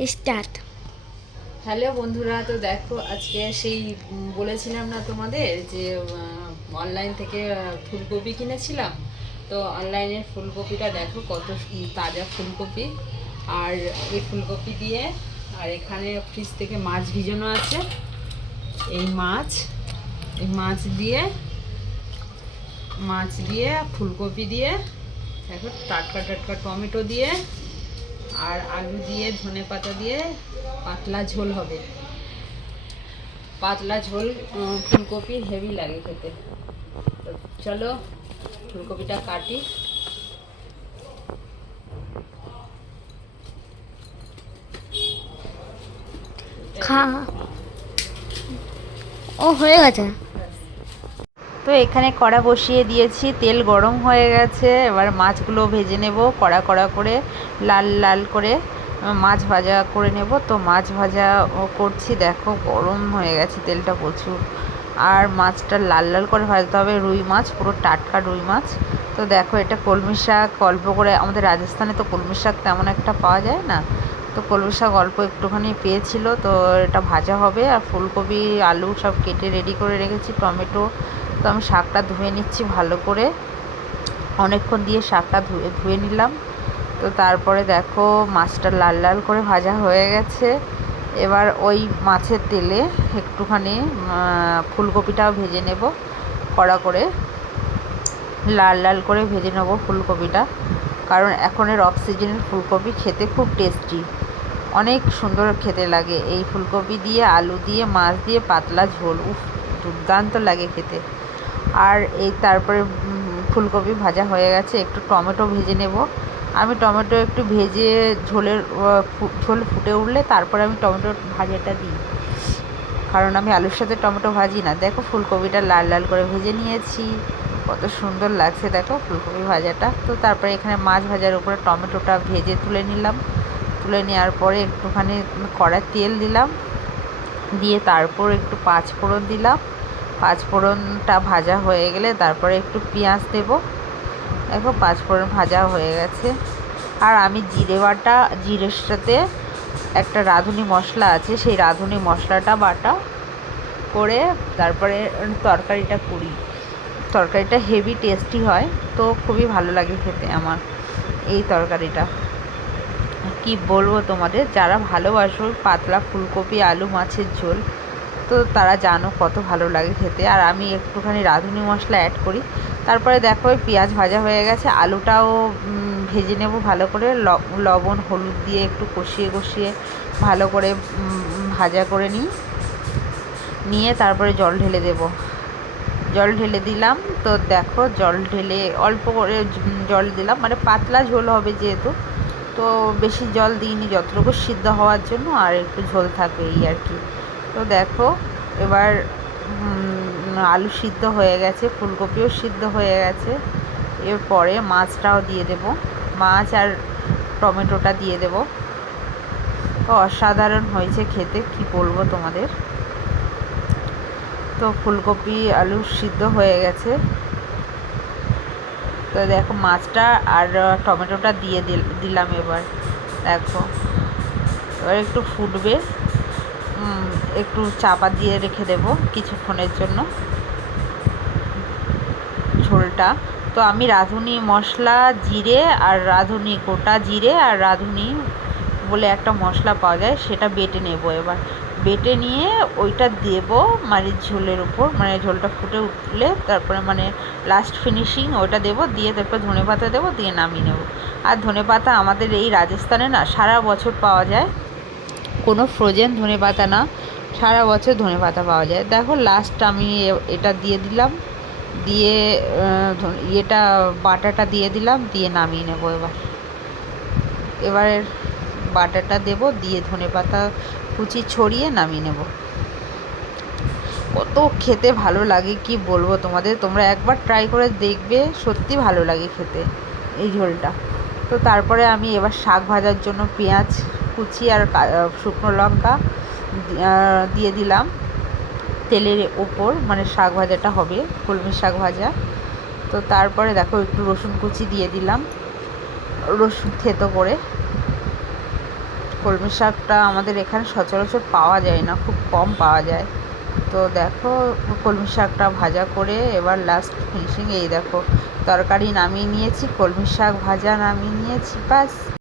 Start. Hello বন্ধুরা, তো দেখো আজকে সেই বলেছিলাম না তোমাদের যে অনলাইন থেকে ফুলকপি কিনেছিলাম। তো অনলাইনের ফুলকপিটা দেখো কত তাজা ফুলকপি। আর এই ফুলকপি দিয়ে, আর এখানে ফ্রিজ থেকে মাছ ভিজানো আছে। এই মাছ দিয়ে ফুলকপি দিয়ে, দেখো টাটকা টাটকা টমেটো দিয়ে আর আলু দিয়ে ধনেপাতা দিয়ে পাতলা ঝোল হবে। পাতলা ঝোল ফুলকপি হেভি লাগে খেতে। তো চলো ফুলকপিটা কাটি। খা। ও হয়ে গেছে। তো এখানে কড়া বসিয়ে দিয়েছি, তেল গরম হয়ে গেছে। এবার মাছগুলো ভেজে নেব কড়া কড়া করে, লাল লাল করে মাছ ভাজা করে নেব। তো মাছ ভাজা করছি, দেখো গরম হয়ে গেছে তেলটা প্রচুর। আর মাছটা লাল লাল করে ভাজতে হবে। রুই মাছ, পুরো টাটকা রুই মাছ। তো দেখো এটা কলমি শাক অল্প করে, আমাদের রাজস্থানে তো কলমি শাক তেমন একটা পাওয়া যায় না। তো কলমি শাক অল্প একটুখানি পেয়েছিল, তো এটা ভাজা হবে। আর ফুলকপি আলু সব কেটে রেডি করে রেখেছি, টমেটো। তো আমি শাকটা ধুয়ে নিচ্ছি ভালো করে, অনেকক্ষণ দিয়ে শাকটা ধুয়ে ধুয়ে নিলাম। তো তারপরে দেখো মাছটা লাল লাল করে ভাজা হয়ে গেছে। এবার ওই মাছের তেলে একটুখানি ফুলকপিটাও ভেজে নেব কড়া করে, লাল লাল করে ভেজে নেব ফুলকপিটা। কারণ এখনের অফ সিজনের ফুলকপি খেতে খুব টেস্টি, অনেক সুন্দর খেতে লাগে। এই ফুলকপি দিয়ে আলু দিয়ে মাছ দিয়ে পাতলা ঝোল, উফ দুর্দান্ত লাগে খেতে। আর এই তারপরে ফুলকপি ভাজা হয়ে গেছে, একটু টমেটো ভেজে নেব। আমি টমেটো একটু ভেজে ঝোল ফুটে উঠলে তারপরে আমি টমেটো ভাজাটা দিই, কারণ আমি আলুর সাথে টমেটো ভাজি না। দেখো ফুলকপিটা লাল লাল করে ভেজে নিয়েছি, কত সুন্দর লাগছে দেখো ফুলকপি ভাজাটা। তো তারপরে এখানে মাছ ভাজার উপরে টমেটোটা ভেজে তুলে নিলাম। তুলে নেওয়ার পরে একটুখানি কড়ায় তেল দিলাম, দিয়ে তারপর একটু পাঁচফোড়ন দিলাম। পাঁচফোড়নটা ভাজা হয়ে গেলে তারপরে একটু পেঁয়াজ দেব। দেখো পাঁচফোড়ন ভাজা হয়ে গেছে। আর আমি জিরের সাথে একটা রাঁধুনি মশলা আছে, সেই রাঁধুনি মশলাটা বাটা করে তারপরে তরকারিটা করি। তরকারিটা হেভি টেস্টি হয়, তো খুবই ভালো লাগে খেতে আমার এই তরকারিটা। কি বলবো তোমাদের, যারা ভালোবাসো পাতলা ফুলকপি আলু মাছের ঝোল, তো তারা জানো কত ভালো লাগে খেতে। আর আমি একটুখানি রাঁধুনি মশলা অ্যাড করি। তারপরে দেখো পেঁয়াজ ভাজা হয়ে গেছে, আলুটাও ভেজে নেব ভালো করে, লবণ হলুদ দিয়ে একটু কষিয়ে কষিয়ে ভালো করে ভাজা করে নিয়ে তারপরে জল ঢেলে দেব। জল ঢেলে দিলাম। তো দেখো জল ঢেলে অল্প করে জল দিলাম, মানে পাতলা ঝোল হবে যেহেতু, তো বেশি জল দিইনি, যতটুকু সিদ্ধ হওয়ার জন্য আর একটু ঝোল থাকবে এই আর কি। তো দেখো এবার আলু সিদ্ধ হয়ে গেছে, ফুলকপিও সিদ্ধ হয়ে গেছে। এরপরে মাছটাও দিয়ে দেব, মাছ আর টমেটোটা দিয়ে দেব। তো অসাধারণ হয়েছে খেতে, কি বলবো তোমাদের। তো ফুলকপি আলু সিদ্ধ হয়ে গেছে। তো দেখো মাছটা আর টমেটোটা দিয়ে দিলাম। এবার দেখো এবার একটু ফুটবে, একটু চাপা দিয়ে রেখে দেব কিছুক্ষণের জন্য ঝোলটা। তো আমি রাঁধুনি মশলা, জিরে আর রাঁধুনি, গোটা জিরে আর রাঁধুনি বলে একটা মশলা পাওয়া যায়, সেটা বেটে নেব। এবার বেটে নিয়ে ওইটা দেব মানে ঝোলের উপর, মানে ঝোলটা ফুটে উঠলে তারপরে মানে লাস্ট ফিনিশিং ওইটা দেব, দিয়ে তারপর ধনেপাতা দেবো, দিয়ে নামিয়ে নেব। আর ধনেপাতা আমাদের এই রাজস্থানে না সারা বছর পাওয়া যায়, কোনো ফ্রোজেন ধনেপাতা না, সারা বছর ধনেপাতা পাওয়া যায়। দেখো লাস্ট আমি এটা দিয়ে দিলাম, দিয়ে ইয়েটা বাটাটা দিয়ে দিলাম, দিয়ে নামিয়ে নেব। এবার বাটাটা দেব, দিয়ে ধনেপাতা কুচি ছড়িয়ে নামিয়ে নেব। কত খেতে ভালো লাগে কি বলবো তোমাদের, তোমরা একবার ট্রাই করে দেখবে, সত্যি ভালো লাগে খেতে এই ঝোলটা। তো তারপরে আমি এবার শাক ভাজার জন্য পেঁয়াজ কুচি আর শুকনো লঙ্কা দিয়ে দিলাম তেলের ওপর, মানে শাক ভাজাটা হবে কলমি শাক ভাজা। তো তারপরে দেখো একটু রসুন কুচি দিয়ে দিলাম, রসুন থেতো করে। কলমি শাকটা আমাদের এখানে সচরাচর পাওয়া যায় না, খুব কম পাওয়া যায়। তো দেখো কলমি শাকটা ভাজা করে এবার লাস্ট ফিনিশিং এই দেখো তরকারি নামিয়ে নিয়েছি, কলমি শাক ভাজা নামিয়ে নিয়েছি, ব্যাস।